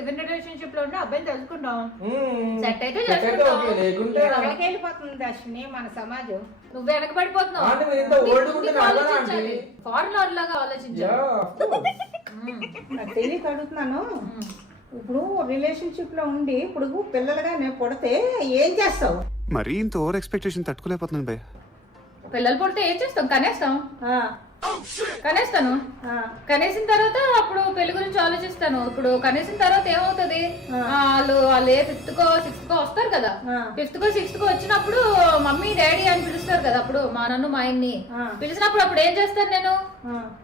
Live in relationship లో ఉండి అబ్బాయిని తెలుసుకుంటాం, సెట్ అయితే చేసుకుంటాం. వెళ్ళిపోతుంది అశ్విని మన సమాజం. నువ్వు వెనకబడిపోతున్నావు, ఫారెన్ లాగా ఆలోచించావు. నాకు తెలియక అడుగుతున్నాను, ఇప్పుడు రిలేషన్షిప్ లో ఉండి ఇప్పుడు పిల్లలుగా నేను పుడితే ఏం చేస్తావు? మరీ ఇంత ఓవర్ ఎక్స్పెక్టేషన్ తట్టుకోలేకపోతున్నాను భయ్య. పిల్లలు పుడితే ఏం చేస్తాం? కనేస్తాను. కనేసిన తర్వాత అప్పుడు పెళ్లి గురించి ఆలోచిస్తాను. ఇప్పుడు కనేసిన తర్వాత ఏమవుతుంది, వాళ్ళు ఏ 5th కో 6th కో వస్తారు కదా, 5th కో 6th కో వచ్చినప్పుడు మమ్మీ డాడీ అని పిలుస్తారు కదా, అప్పుడు మా నన్ను మా ఆయన్ని పిలిచినప్పుడు అప్పుడు ఏం చేస్తాను నేను,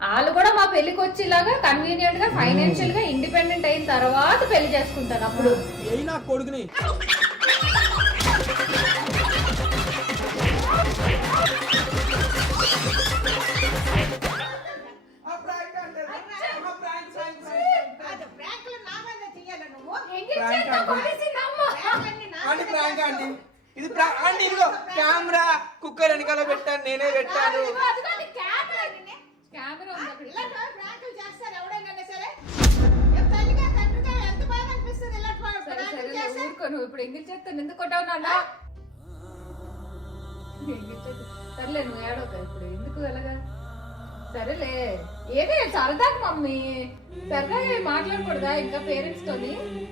వాళ్ళు కూడా మా పెళ్లికి వచ్చేలాగా కన్వీనియంట్ గా ఫైనాన్షియల్ గా ఇండిపెండెంట్ అయిన తర్వాత పెళ్లి చేసుకుంటాను. అప్పుడు కొడుకుని ఇది కెమెరా కుక్కర్ వెనకాల పెట్టాను, నేనే పెట్టాను. ఇప్పుడు ఎంగిల్ చేస్తాను, ఎందుకు కొట్టావు నాన్న? సర్లే నువ్వు ఏడవక, ఇప్పుడు ఎందుకు ఎలాగా? సరేలే, ఏదే సరదాగా మమ్మీ, సరదాగా మాట్లాడకూడదా ఇంకా పేరెంట్స్ తోని?